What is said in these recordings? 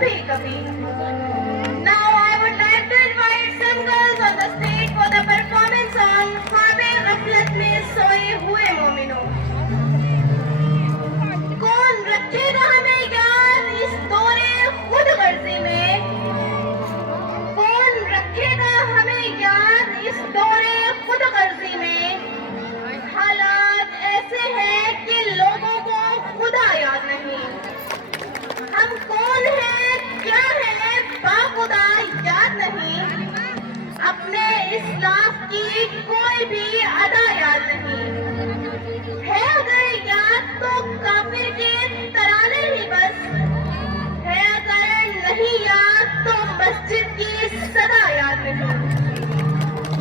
कभी कभी. Now I would like to invite some girls on the stage for the performance song ख्वाब गफलत में सोए हुए मोमिनों. कौन रखेगा हमें याद इस दौरे खुद गर्जी में, कौन रखेगा हमें याद इस दौरे खुद गर्जी में. हालात ऐसे हैं कि लोगों को खुदा याद नहीं. हम कौन हैं, क्या है, बाखुदा याद नहीं. अपने इस्लाफ की कोई भी अदा याद नहीं है. अगर याद तो काफिर के तराने ही बस है. अगर नहीं याद तो मस्जिद की सदा याद नहीं.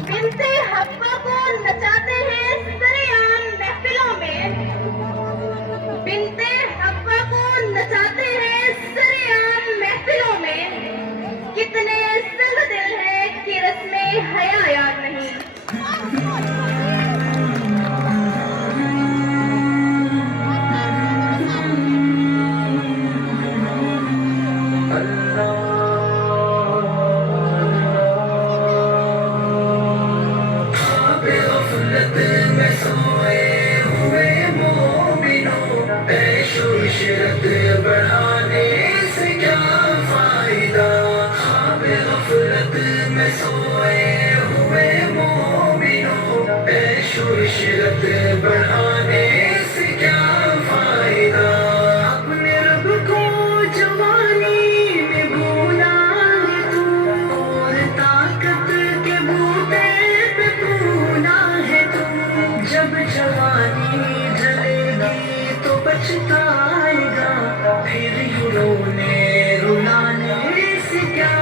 बिनते हब्बा को नचाते हैं सरेआम महफिलों में, बिनते हब्बा को नचाते हैं सरेआम महफिलों में. कितने संग दिल हैं कि रस्में हया याद नहीं. बढ़ाने से क्या फायदा. ख्वाब गफलत में सोए हुए मोमिनों, ऐशो इशरत बढ़ाने से क्या फायदा. अपने रब को जवानी में भूला है तू, और ताकत के बूते पे भूला है तू. जब जवानी जलेगी तो पछताएगा, फिर यूं रोने रुलाने से क्या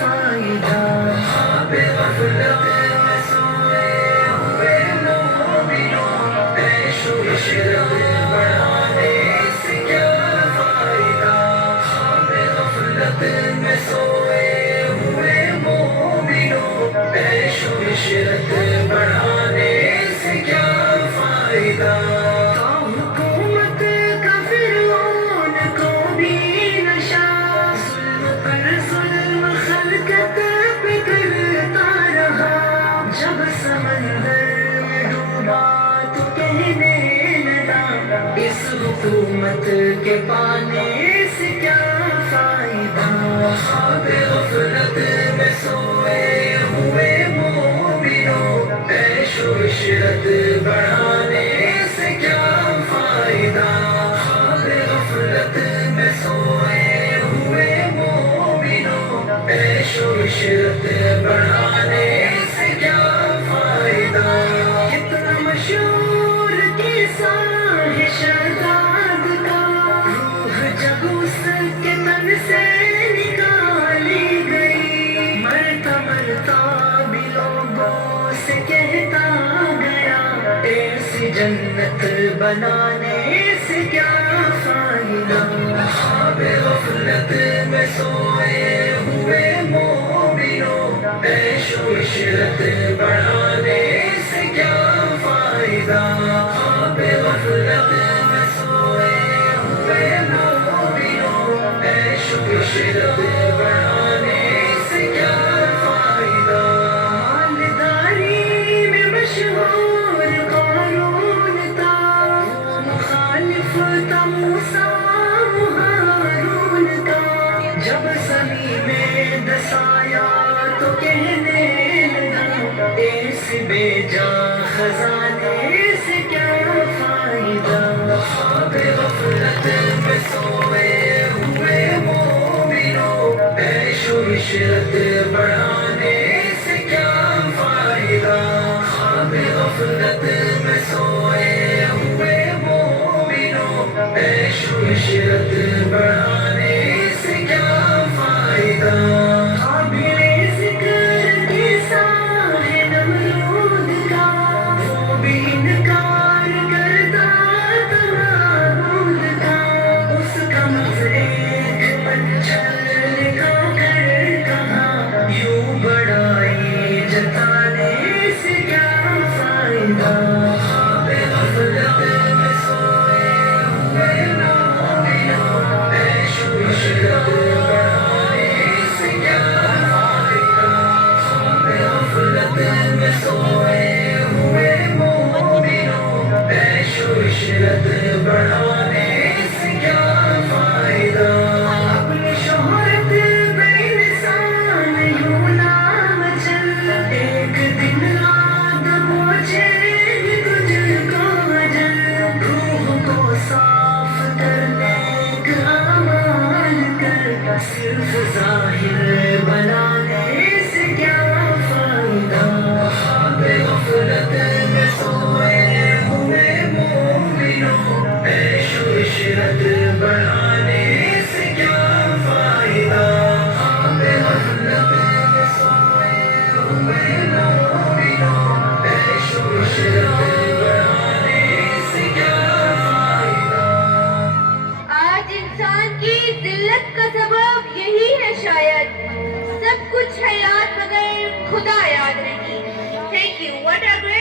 फायदा. ख्वाब गफलत में सोए हुए मोमिनों, ऐशो इशरत बढ़ाने से क्या फायदा. ख्वाब गफलत में सोए हुए मोमिनों, ऐशो इशरत बढ़ाने से क्या फायदा. इस हुकूमत के पाने से क्या फायदा. ख्वाब गफलत में सोए हुए मोमिनों, ऐशो इशरत बढ़ाने से क्या फायदा. ख्वाब गफलत में सोए हुए मोमिनों, ऐशो इशरत बढ़ाने से क्या फायदा. कितना मशहूर किस्सा है शहजाद का, रूह जब उसके तन से निकाली गई. मरता मरता भी लोगों से कहता गया, ऐसी जन्नत बनाने से क्या फायदा. ख्वाब गफलत में सोए हुए मोमिनों, ऐशो इशरत बढ़ाने से क्या फायदा. ख्वाब गफलत में सोए हुए मोमिनों, ऐशो इशरत बढ़ाने से क्या फायदा. मालदारी में मशहूर कारून था, मुखालिफ था मूसा हारून का. जब सनी में दसाया तो कहने लगा, ऐसे बेजा खजाने से क्या फायदा. ख्वाब गफलत में सोए हुए मोमिनों, ऐशो इशरत बढ़ाने से क्या फायदा. ख्वाब गफलत में सोए हुए मोमिनों, ऐशो इशरत बढ़ाने से क्या फायदा. काबिले ज़िक्र किस्सा है नमरूद का, वो भी इनकार करता था माबूद का. उसका मुझ एक पत्थर लिखा कर कहा, यूं बड़ाई जताने से क्या फायदा. ख्वाब गफलत में सोए हुए मोमिनों, ऐशो इशरत बढ़ाने what a great